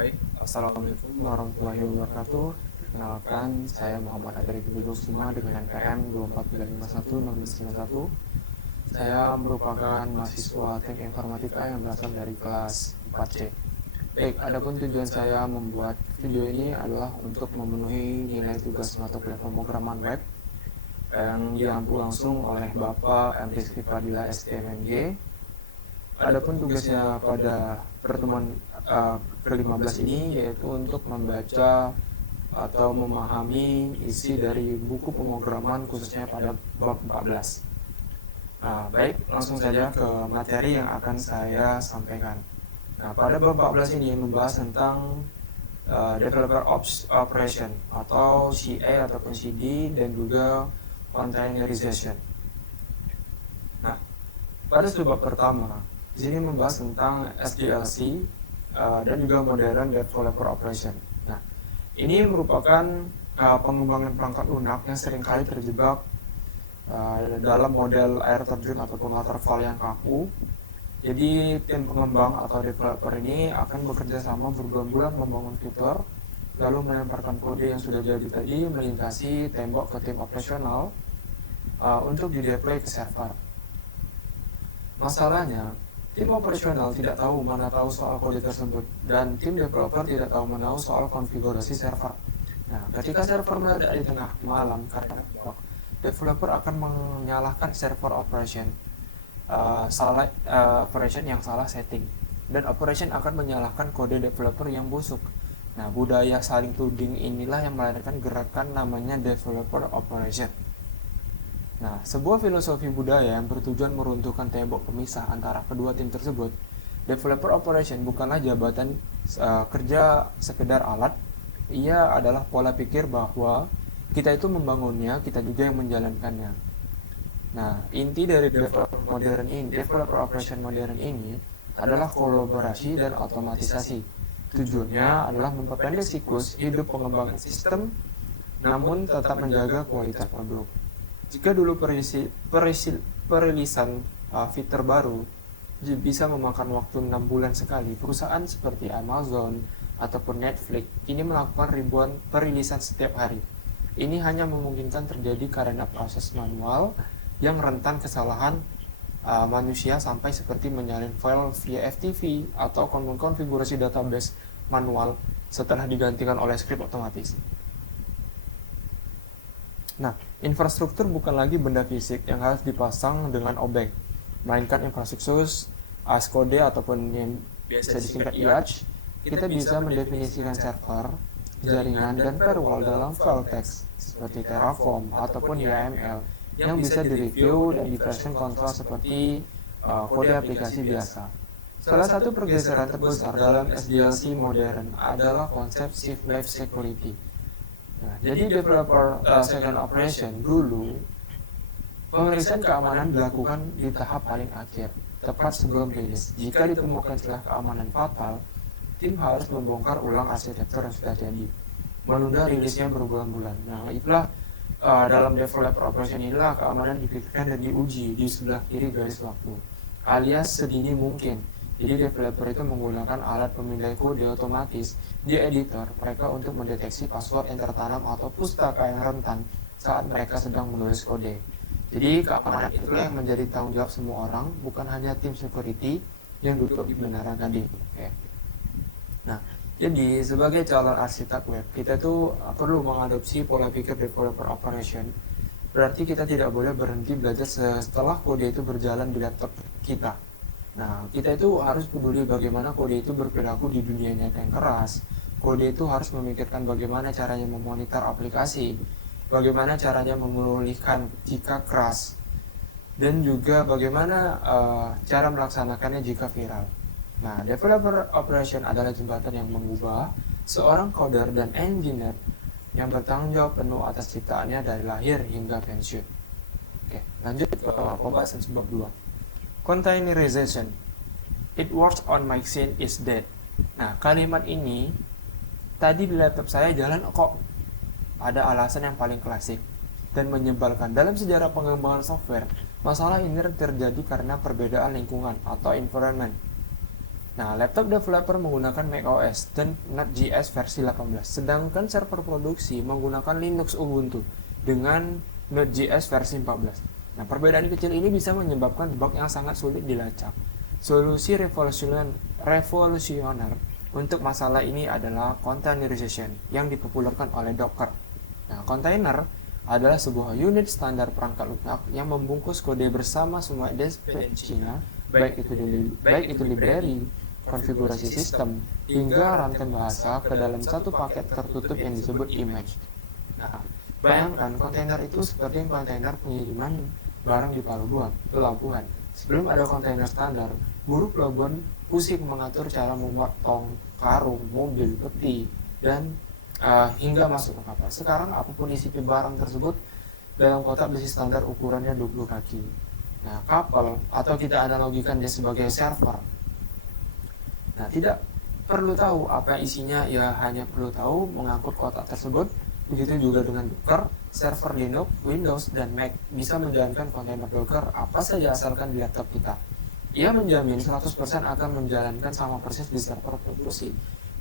Baik, Assalamualaikum warahmatullahi wabarakatuh. Kenalkan, saya Muhammad Adri Kusuma dengan NPM 24351 Saya merupakan mahasiswa Teknik Informatika yang berasal dari kelas 4C. Baik, adapun tujuan saya membuat video ini adalah untuk memenuhi nilai tugas mata kuliah pemrograman web yang diampu langsung oleh Bapak M. Rizky Fadila STMNG. Adapun tugasnya pada pertemuan ke-15 ini yaitu untuk membaca atau memahami isi dari buku pemrograman khususnya pada bab 14. Baik, langsung saja ke materi yang akan saya sampaikan. Pada bab 14 ini membahas tentang Developer Operation atau CA ataupun CD dan juga Containerization. Pada subbab pertama, di sini membahas tentang SDLC dan juga Modern Developer Operation. Ini merupakan pengembangan perangkat lunak yang seringkali terjebak dalam model air terjun ataupun waterfall yang kaku. Jadi tim pengembang atau developer ini akan bekerja sama berbulan-bulan membangun fitur, lalu melemparkan kode yang sudah jadi tadi melintasi tembok ke tim operasional untuk dideploy ke server. Masalahnya, tim operasional tidak tahu mana tahu soal kode tersebut dan tim developer tidak tahu menahu soal konfigurasi server. Ketika server meledak di tengah malam karena bug, developer akan menyalahkan server operation operation yang salah setting, dan operation akan menyalahkan kode developer yang busuk. Budaya saling tuding inilah yang melahirkan gerakan namanya developer operation. Sebuah filosofi budaya yang bertujuan meruntuhkan tembok pemisah antara kedua tim tersebut. Developer operation bukanlah jabatan kerja sekedar alat, ia adalah pola pikir bahwa kita itu membangunnya, kita juga yang menjalankannya. Inti dari developer operation modern ini adalah kolaborasi dan otomatisasi. Tujuannya adalah memperpendek siklus hidup pengembangan sistem, namun tetap menjaga kualitas produk. Jika dulu perilisan fitur baru bisa memakan waktu 6 bulan sekali, perusahaan seperti Amazon ataupun Netflix ini melakukan ribuan perilisan setiap hari. Ini hanya memungkinkan terjadi karena proses manual yang rentan kesalahan manusia sampai seperti menyalin file via FTP atau konfigurasi database manual setelah digantikan oleh skrip otomatis. Infrastruktur bukan lagi benda fisik yang harus dipasang dengan objek, melainkan infrastruktur as kode ataupun yang biasa disingkat IaaS. Kita bisa mendefinisikan server, jaringan, dan firewall dalam file teks seperti Terraform ataupun YAML yang bisa direview dan di version control seperti kode aplikasi biasa. Salah satu pergeseran terbesar dalam SDLC modern adalah konsep Shift Left Security. Jadi developer second operation dulu, pemeriksaan keamanan dilakukan di tahap paling akhir, tepat sebelum rilis. Jika ditemukan celah keamanan fatal, tim harus membongkar ulang arsitektur yang sudah jadi, menunda rilisnya berbulan-bulan. Itulah dalam developer operation inilah keamanan dipikirkan dan diuji di sebelah kiri garis waktu, alias sedini mungkin. Jadi developer itu menggunakan alat pemindai kode otomatis di editor mereka untuk mendeteksi password yang tertanam atau pustaka yang rentan saat mereka sedang menulis kode. Jadi keamanan itulah yang menjadi tanggung jawab semua orang, bukan hanya tim security yang duduk di menara tadi. Jadi sebagai calon arsitek web, kita tuh perlu mengadopsi pola pikir developer operation. Berarti kita tidak boleh berhenti belajar setelah kode itu berjalan di laptop kita. Kita itu harus peduli bagaimana kode itu berperilaku di dunia nyata yang keras. Kode itu harus memikirkan bagaimana caranya memonitor aplikasi, bagaimana caranya memulihkan jika crash, dan juga bagaimana cara melaksanakannya jika viral. Developer operation adalah jembatan yang mengubah seorang coder dan engineer yang bertanggung jawab penuh atas ciptaannya dari lahir hingga pensiun. Lanjut ke pembahasan sebab 2. Containerization. It works on my machine is dead. Kalimat ini tadi di laptop saya jalan kok. Ada alasan yang paling klasik dan menyebalkan dalam sejarah pengembangan software. Masalah ini terjadi karena perbedaan lingkungan atau environment. Nah, laptop developer menggunakan macOS dan Node.js versi 18, sedangkan server produksi menggunakan Linux Ubuntu dengan Node.js versi 14. Nah, perbedaan kecil ini bisa menyebabkan bug yang sangat sulit dilacak. Solusi revolusioner untuk masalah ini adalah containerization yang dipopulerkan oleh Docker. Nah, kontainer adalah sebuah unit standar perangkat lunak yang membungkus kode bersama semua dependensinya, baik itu library, konfigurasi sistem, hingga rantai bahasa ke dalam satu paket tertutup yang disebut image. Nah, bayangkan kontainer itu seperti kontainer pengiriman barang di pelabuhan. Sebelum ada kontainer standar, buruh pelabuhan pusing mengatur cara memuat tong, karung, mobil, peti, dan hingga masuk ke kapal. Sekarang apapun isi barang tersebut dalam kotak besi standar ukurannya 20 kaki. Nah, kapal atau kita analogikan dia sebagai server. Nah, tidak perlu tahu apa isinya, ya hanya perlu tahu mengangkut kotak tersebut. Begitu juga dengan Docker, server Linux, Windows, dan Mac bisa menjalankan kontainer Docker apa saja asalkan di laptop kita. Ia menjamin 100% akan menjalankan sama persis di server produksi,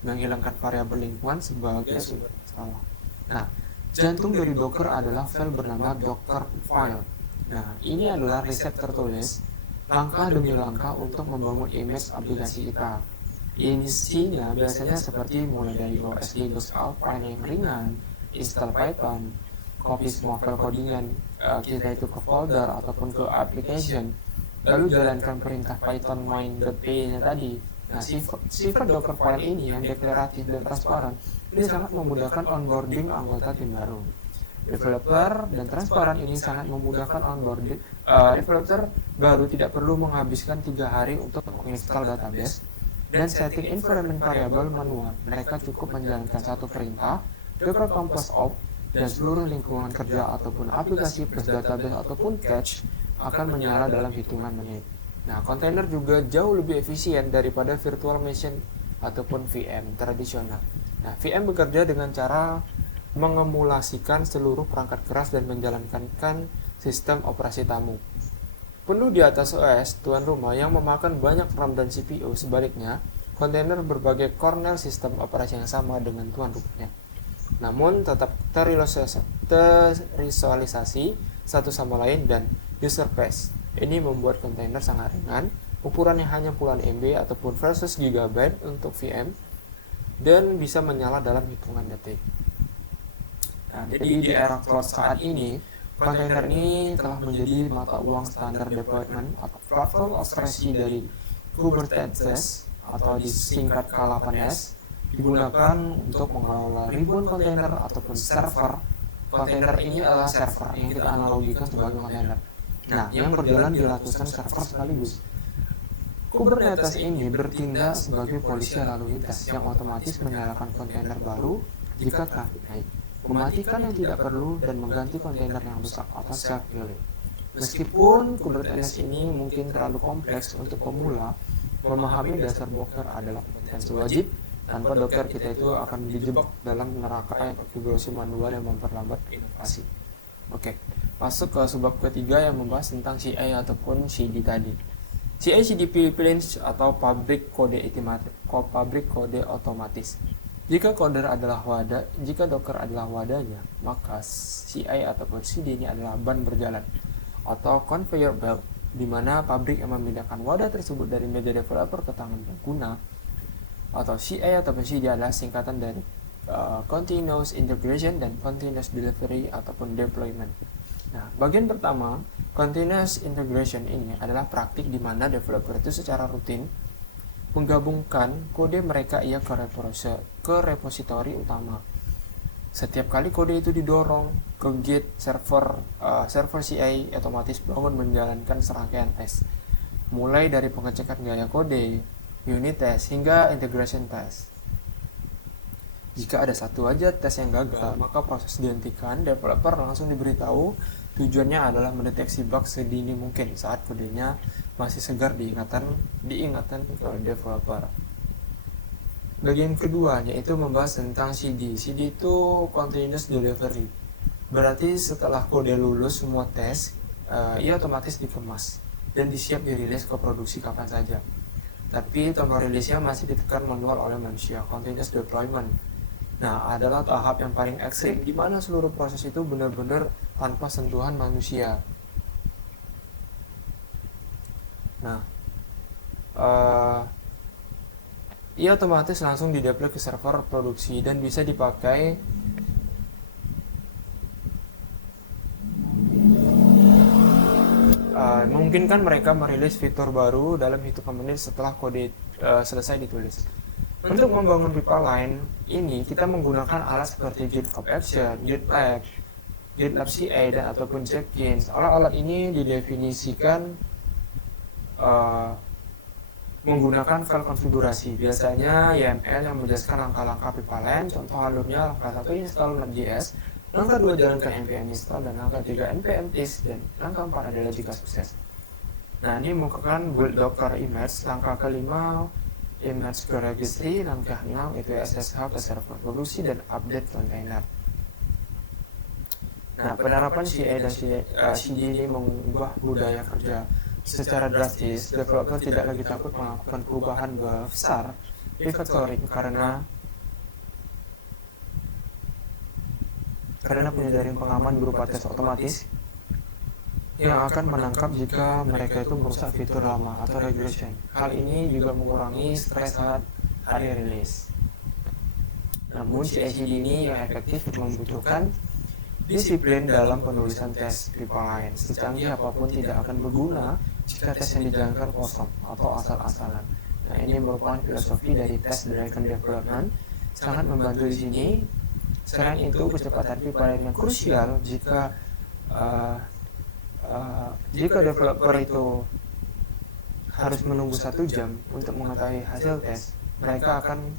menghilangkan variabel lingkungan sebagai sumber masalah. Nah, jantung dari Docker adalah file bernama Docker file. Nah, ini adalah resep tertulis langkah demi langkah untuk membangun image aplikasi kita. Isinya biasanya seperti mulai dari OS Linux Alpine yang ringan, install Python, copy semua file codingan kita itu ke folder ataupun ke application, lalu jalankan perintah Python main.py nya tadi. Nah, sifat Docker file ini yang deklaratif dan transparan ini sangat memudahkan onboarding anggota tim baru. Developer dan transparan ini sangat memudahkan onboarding. Developer baru tidak perlu menghabiskan 3 hari untuk menginstal database dan setting environment variable manual. Mereka cukup menjalankan satu perintah, docker compose op, dan seluruh lingkungan kerja ataupun aplikasi plus database ataupun cache akan menyala dalam hitungan menit. Nah, kontainer juga jauh lebih efisien daripada virtual machine ataupun VM tradisional. Nah, VM bekerja dengan cara mengemulasikan seluruh perangkat keras dan menjalankan sistem operasi tamu penuh di atas OS tuan rumah yang memakan banyak RAM dan CPU. Sebaliknya, kontainer berbagai kernel sistem operasi yang sama dengan tuan rumahnya, namun tetap tervisualisasi satu sama lain dan user space. Ini membuat kontainer sangat ringan, ukurannya hanya puluhan MB ataupun versus GB untuk VM, dan bisa menyala dalam hitungan detik. Nah, jadi di era cloud saat ini, kontainer ini telah menjadi mata uang standar deployment atau platform orkestrasi dari Kubernetes atau disingkat K8s, digunakan untuk mengelola ribuan kontainer ataupun server. Kontainer ini adalah server yang kita analogikan sebagai kontainer. Nah, yang berjalan di ratusan server sekaligus. Kubernetes ini bertindak sebagai polisi lalu lintas yang otomatis menyalakan kontainer baru jika traffic naik, mematikan yang tidak perlu, dan mengganti kontainer yang rusak atau self-healing. Meskipun Kubernetes ini mungkin terlalu kompleks untuk pemula, memahami dasar Docker adalah kompetensi wajib. Tanpa Docker kita itu akan dijebak dalam neraka konfigurasi manual yang memperlambat inovasi. Oke, masuk ke subbab ketiga yang membahas tentang CI ataupun CD tadi. CI/CD pipelines atau pabrik kode otomatis. Jika Docker adalah wadahnya, maka CI ataupun CD ini adalah ban berjalan atau conveyor belt, di mana pabrik yang memindahkan wadah tersebut dari meja developer ke tangan pengguna. Atau CI ataupun CD adalah singkatan dari continuous integration dan continuous delivery ataupun deployment. Nah, bagian pertama, continuous integration ini adalah praktik di mana developer itu secara rutin menggabungkan kode mereka ke repositori utama. Setiap kali kode itu didorong ke Git server CI otomatis bangun menjalankan serangkaian tes, mulai dari pengecekan gaya kode, unit test, hingga integration test. Jika ada satu aja tes yang gagal, maka proses dihentikan. Developer langsung diberitahu. Tujuannya adalah mendeteksi bug sedini mungkin saat kodenya masih segar diingatan oleh developer. Bagian kedua yaitu membahas tentang CD. CD itu continuous delivery. Berarti setelah kode lulus semua tes, ia otomatis dikemas dan disiap dirilis ke produksi kapan saja. tapi tombol rilisnya masih ditekan manual oleh manusia, continuous deployment. Nah, adalah tahap yang paling ekstrim di mana seluruh proses itu benar-benar tanpa sentuhan manusia. Nah, ia otomatis langsung di-deploy ke server produksi dan bisa dipakai memungkinkan mereka merilis fitur baru dalam hitungan menit setelah kode selesai ditulis. Untuk membangun pipeline ini, kita menggunakan alat seperti GitHub Action, GitLab, GitLab CA, dan ataupun Jenkins. Alat-alat ini didefinisikan menggunakan file konfigurasi, biasanya YAML yang menjelaskan langkah-langkah pipeline. Contoh alurnya: langkah 1 install Node.js, langkah 2 jalankan npm install, dan langkah 3 npm test, dan langkah 4 adalah jika sukses. Nah, ini menggunakan build docker image, langkah kelima image ke registry, langkah 6 itu SSH ke server produksi, dan update container. Nah, penerapan CA dan CD ini mengubah budaya kerja secara drastis. Developer tidak lagi takut melakukan perubahan besar refactoring karena punya jaring pengaman berupa tes otomatis yang akan menangkap jika mereka itu merusak fitur lama atau regression. Hal ini juga mengurangi stres saat hari rilis. Namun CI/CD ini yang efektif membutuhkan disiplin dalam penulisan tes pipeline. Secanggih apapun tidak akan berguna jika tes yang dijalankan kosong atau asal-asalan. Nah, ini merupakan filosofi dari test driven development, sangat membantu di sini. Selain itu, kecepatan pipeline yang krusial. Jika developer itu harus menunggu 1 jam untuk mengetahui hasil tes, mereka akan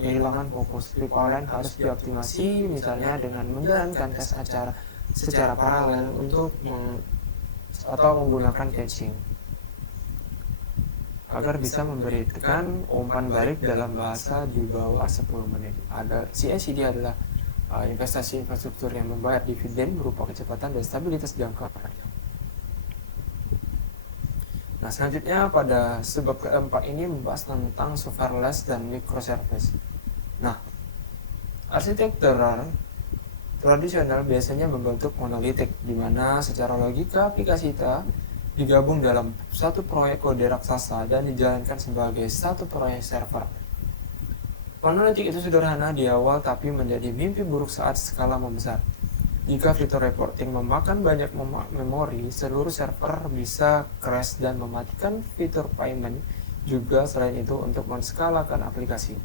kehilangan fokus. Pipeline harus dioptimasi, misalnya dengan menjalankan tes secara paralel atau menggunakan caching agar bisa memberikan umpan balik dalam bahasa di bawah 10 menit. CI/CD adalah investasi infrastruktur yang membayar dividen berupa kecepatan dan stabilitas jangka panjang. Nah, selanjutnya pada sebab keempat ini membahas tentang serverless dan microservice. Nah, arsitektur tradisional biasanya membentuk monolitik, di mana secara logika aplikasi kita digabung dalam satu proyek kode raksasa dan dijalankan sebagai satu proyek server. Monolitik itu sederhana di awal, tapi menjadi mimpi buruk saat skala membesar. Jika fitur reporting memakan banyak memori, seluruh server bisa crash dan mematikan fitur payment juga. Selain itu, untuk menskalakan aplikasi,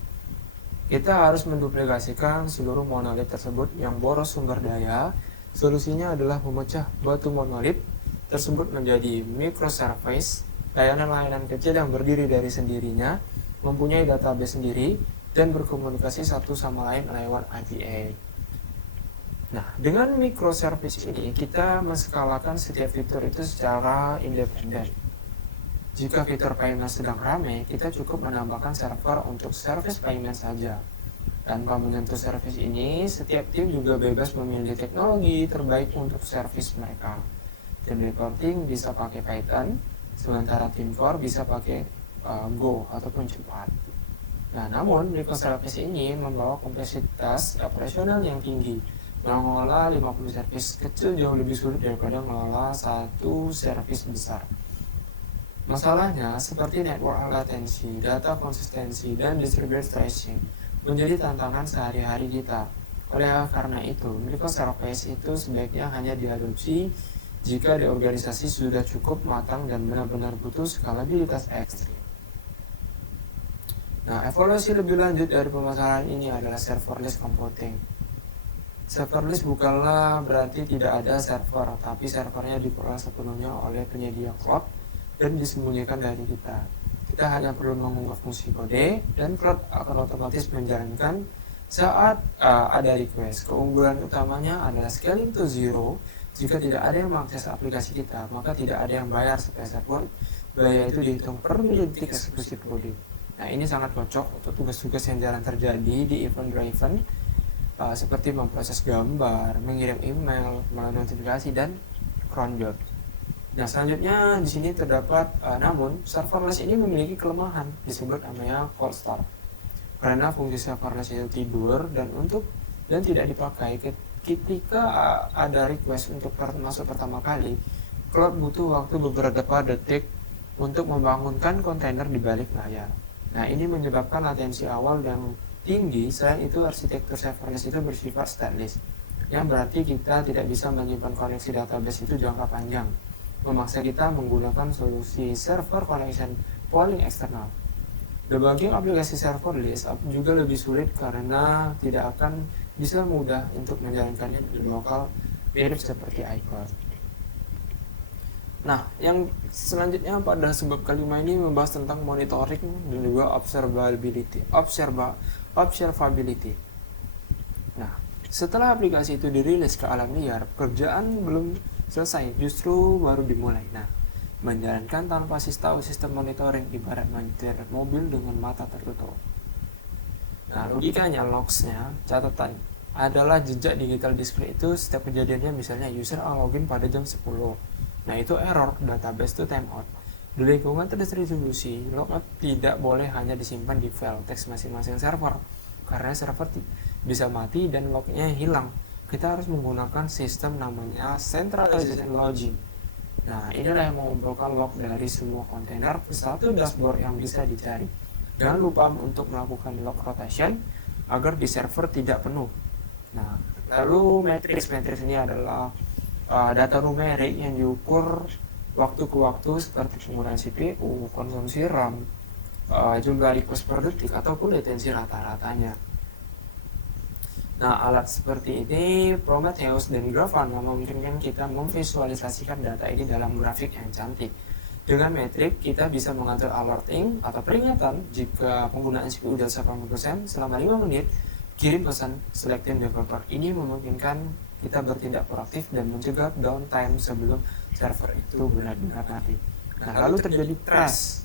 kita harus menduplikasikan seluruh monolit tersebut yang boros sumber daya. Solusinya adalah memecah batu monolit tersebut menjadi microservice, layanan-layanan kecil yang berdiri dari sendirinya, mempunyai database sendiri, dan berkomunikasi satu sama lain lewat IPA. Nah, dengan microservice ini kita menskalakan setiap fitur itu secara independen. Jika fitur payment sedang ramai, kita cukup menambahkan server untuk service payment saja. Tanpa menyentuh service ini, setiap tim juga bebas memilih teknologi terbaik untuk service mereka. Tim reporting bisa pakai Python, sementara tim core bisa pakai Go ataupun cepat. Nah, namun microservice ini membawa kompleksitas operasional yang tinggi. Mengelola 50 service kecil jauh lebih sulit daripada mengelola satu service besar. Masalahnya, seperti network latency, data konsistensi, dan distributed tracing, menjadi tantangan sehari-hari kita. Oleh karena itu, microservice itu sebaiknya hanya diadopsi jika di organisasi sudah cukup matang dan benar-benar butuh skalabilitas ekstrim. Nah, evaluasi lebih lanjut dari permasalahan ini adalah serverless computing. Serverless bukanlah berarti tidak ada server, tapi servernya dikelola sepenuhnya oleh penyedia cloud dan disembunyikan dari kita. Kita hanya perlu mengunggah fungsi kode, dan cloud akan otomatis menjalankan saat ada request. Keunggulan utamanya adalah scaling to zero. Jika tidak ada yang mengakses aplikasi kita, maka tidak ada yang bayar sepeser pun. Biaya itu dihitung per detik eksekusi kode. Nah, ini sangat cocok untuk tugas-tugas yang jarang terjadi di event-driven, seperti memproses gambar, mengirim email, melalui notifikasi, dan cron job. Nah, selanjutnya di sini terdapat namun serverless ini memiliki kelemahan disebut namanya cold start. Karena fungsi serverless itu tidur dan tidak dipakai ketika ada request untuk masuk pertama kali. Cloud butuh waktu beberapa detik untuk membangunkan kontainer di balik layar. Nah, ini menyebabkan latensi awal yang tinggi. Selain itu, arsitektur serverless itu bersifat stateless, yang berarti kita tidak bisa menyimpan koneksi database itu jangka panjang, memaksa kita menggunakan solusi server connection polling eksternal. Debugging aplikasi serverless juga lebih sulit karena tidak akan bisa mudah untuk menjalankannya di lokal mirip seperti iCloud. Nah, yang selanjutnya pada sebab kelima ini membahas tentang monitoring dan juga observability. Nah, setelah aplikasi itu dirilis ke alam liar, pekerjaan belum selesai, justru baru dimulai. Nah, menjalankan tanpa sistem monitoring ibarat menyetir mobil dengan mata tertutup. Nah, logikanya logsnya, catatan adalah jejak digital display itu setiap kejadiannya, misalnya user login pada jam 10. Nah, itu error, database itu timeout. Di lingkungan terdistribusi, logout tidak boleh hanya disimpan di file teks masing-masing server, karena server bisa mati dan lognya hilang. Kita harus menggunakan sistem namanya centralized logging. Nah, inilah yang mengumpulkan log dari semua kontainer ke satu dashboard yang bisa dicari. Jangan lupa untuk melakukan log rotation agar di server tidak penuh. Nah, lalu matriks ini adalah data numerik yang diukur waktu ke waktu seperti penggunaan CPU, konsumsi RAM, jumlah request per detik ataupun latensi rata-ratanya. Nah, alat seperti ini, Prometheus dan Grafana, memungkinkan kita memvisualisasikan data ini dalam grafik yang cantik. Dengan metrik, kita bisa mengatur alerting atau peringatan jika penggunaan CPU sudah 80% selama 5 menit, kirim pesan selecting developer. Ini memungkinkan kita bertindak proaktif dan mencegah downtime sebelum server itu benar-benar mati. Nah, lalu terjadi crash.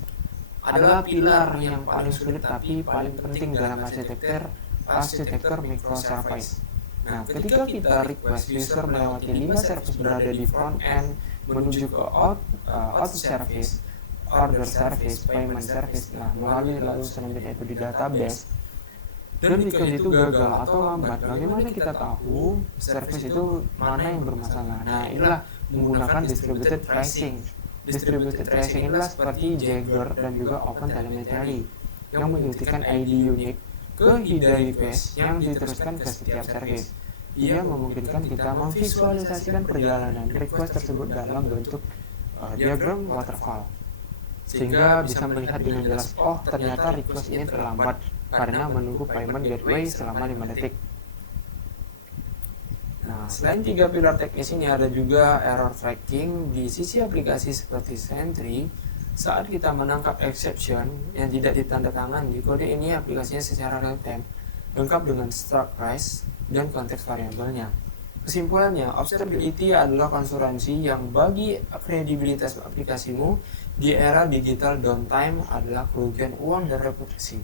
Adalah pilar yang paling sulit tapi paling penting dalam arsitektur microservice. Nah, ketika kita request user melewati 5 service berada di front end menuju ke auto service, order service, payment service, nah melalui lalu selanjutnya itu di database, dan jika itu gagal atau lambat, bagaimana kita tahu service itu mana yang bermasalah? Nah, inilah menggunakan distributed tracing. Distributed tracing inilah seperti Jagger dan juga OpenTelemetry yang menyuntikkan ID unik ke header request yang diteruskan ke setiap service. Ia memungkinkan kita memvisualisasikan perjalanan request tersebut dalam bentuk diagram waterfall, sehingga bisa melihat dengan jelas, oh ternyata request ini terlambat karena menunggu payment gateway selama 5 detik. Nah, selain 3 pilar teknis ini, ada juga error tracking di sisi aplikasi seperti Sentry. Saat kita menangkap exception yang tidak ditandatangani, kode ini aplikasinya secara real-time lengkap dengan struct price dan konteks variabelnya. Kesimpulannya, observability adalah konsuransi yang bagi kredibilitas aplikasimu di era digital. Downtime adalah kerugian uang dan reputasi.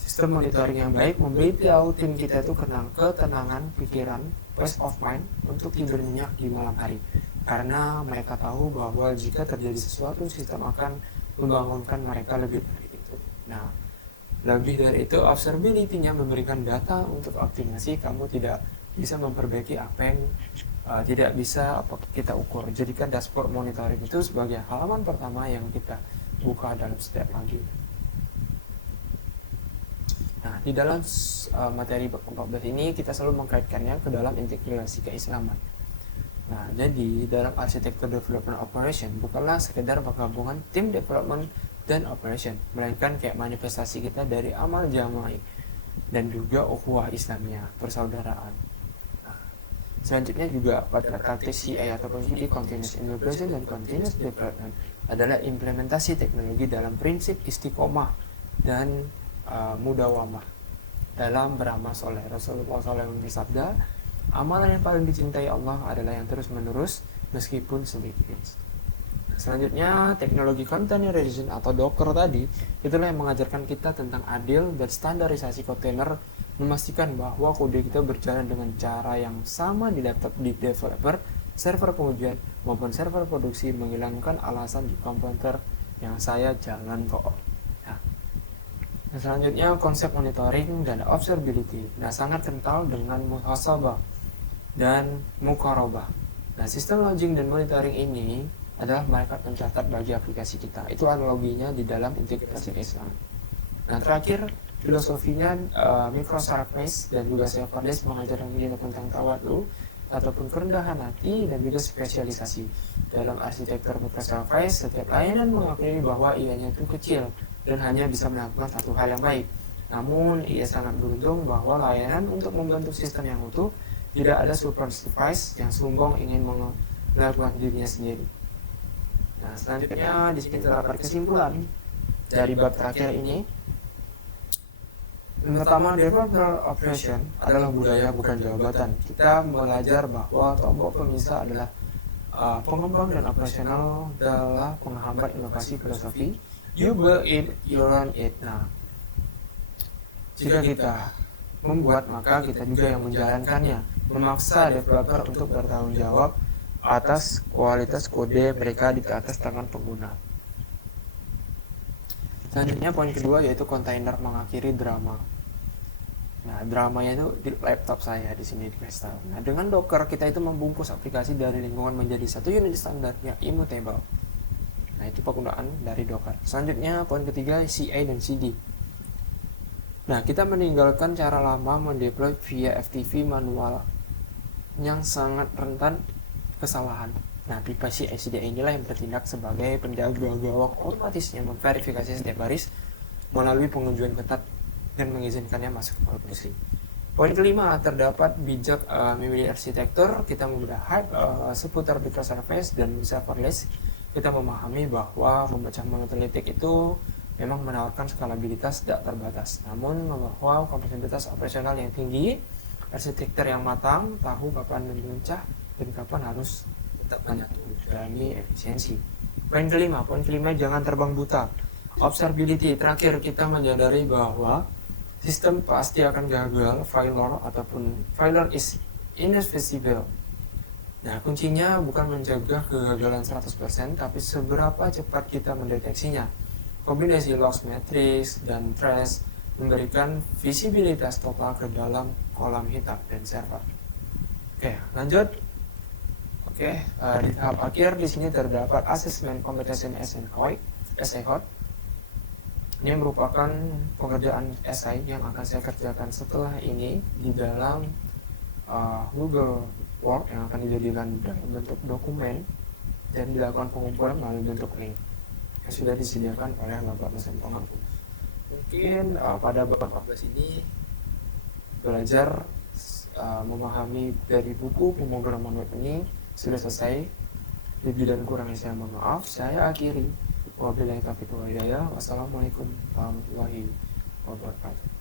Sistem monitoring yang baik memberitahu tim kita itu ketenangan pikiran, peace of mind untuk tidur nyenyak di malam hari, karena mereka tahu bahwa jika terjadi sesuatu, sistem akan membangunkan mereka lebih dari itu. Nah, lebih dari itu, observability-nya memberikan data untuk optimasi. Kamu tidak bisa memperbaiki apa yang tidak bisa kita ukur. Jadikan dashboard monitoring itu sebagai halaman pertama yang kita buka dalam setiap pagi. Nah, di dalam materi bab 14 ini kita selalu mengkaitkannya ke dalam integrasi keislaman. Nah, jadi dalam arsitektur development operation bukanlah sekedar penggabungan tim development dan operation, melainkan kayak manifestasi kita dari amal jama'i dan juga ukhuwah Islamiyah, persaudaraan. Nah, selanjutnya juga pada praktik CI ataupun CD, continuous integration dan continuous development, adalah implementasi teknologi dalam prinsip istiqomah dan mudawamah dalam beramal soleh. Rasulullah SAW bersabda, amalan yang paling dicintai Allah adalah yang terus menerus meskipun sedikit. Selanjutnya, teknologi containerization atau Docker tadi, itulah yang mengajarkan kita tentang adil dan standarisasi kontainer, memastikan bahwa kode kita berjalan dengan cara yang sama di laptop di developer server pengujian maupun server produksi menghilangkan alasan di komputer yang saya jalan kok. Nah, selanjutnya konsep monitoring dan observability. Nah, sangat kental dengan muhasabah dan mukarobah. Nah, sistem logging dan monitoring ini adalah malaikat pencatat bagi aplikasi kita. Itu analoginya di dalam integrasi Islam. Nah, terakhir filosofinya microservice dan juga serverless mengajarkan kita tentang tawadhu ataupun kerendahan hati dan juga spesialisasi. Dalam arsitektur microservice, setiap layanan mengakui bahwa ianya itu kecil dan hanya bisa melakukan satu hal yang baik. Namun, ia sangat beruntung bahwa layanan untuk membentuk sistem yang utuh tidak ada supervise yang sombong ingin melakukan dirinya sendiri. Nah, selanjutnya di sini terdapat kesimpulan dari bab terakhir ini. Yang pertama, developer operation adalah budaya bukan jabatan. Kita belajar bahwa tombol pemisah adalah pengembang dan operasional adalah penghambat inovasi filosofi. You build it, you run it. Nah, jika kita membuat, maka kita juga yang menjalankannya, memaksa developer untuk bertanggung jawab atas kualitas kode mereka di atas tangan pengguna. Selanjutnya poin kedua yaitu kontainer mengakhiri drama. Nah, dramanya itu di laptop saya di sini dikasih tahu. Nah, dengan Docker kita itu membungkus aplikasi dari lingkungan menjadi satu unit standar yang immutable. Nah, itu penggunaan dari Docker. Selanjutnya poin ketiga CI dan CD. Nah, kita meninggalkan cara lama mendeploy via FTP manual yang sangat rentan kesalahan. Nah, pipa CI/CD inilah yang bertindak sebagai penjaga gawang otomatis yang memverifikasi setiap baris melalui pengujian ketat dan mengizinkannya masuk ke produksi. Poin kelima, terdapat bijak memory arsitektur. Kita membedah seputar microservice dan serverless. Kita memahami bahwa memecah monolitik itu memang menawarkan skalabilitas tidak terbatas, namun bahwa kompleksitas operasional yang tinggi, arsitektur yang matang, tahu kapan mencah dan kapan harus tetap menyatu demi efisiensi. Poin kelima, jangan terbang buta. Observability. Terakhir, kita menyadari bahwa sistem pasti akan gagal, failure is inevitable. Nah, kuncinya bukan mencegah kegagalan 100%, tapi seberapa cepat kita mendeteksinya. Kombinasi logs matrix dan trace memberikan visibilitas total ke dalam kolam hitam dan server. Oke, lanjut. Di tahap akhir di sini terdapat assessment competition essay hot. Ini merupakan pekerjaan essay yang akan saya kerjakan setelah ini di dalam Google Work yang akan dijadikan dalam bentuk dokumen dan dilakukan pengumpulan melalui bentuk link yang sudah disediakan oleh Bapak dosen pengampu. Mungkin pada bab 14 ini belajar memahami dari buku pemrograman web ini sudah selesai. Lebih dan kurangnya saya mohon maaf. Saya akhiri. Wabillahi taufiq wal hidayah. Wassalamualaikum warahmatullahi wabarakatuh.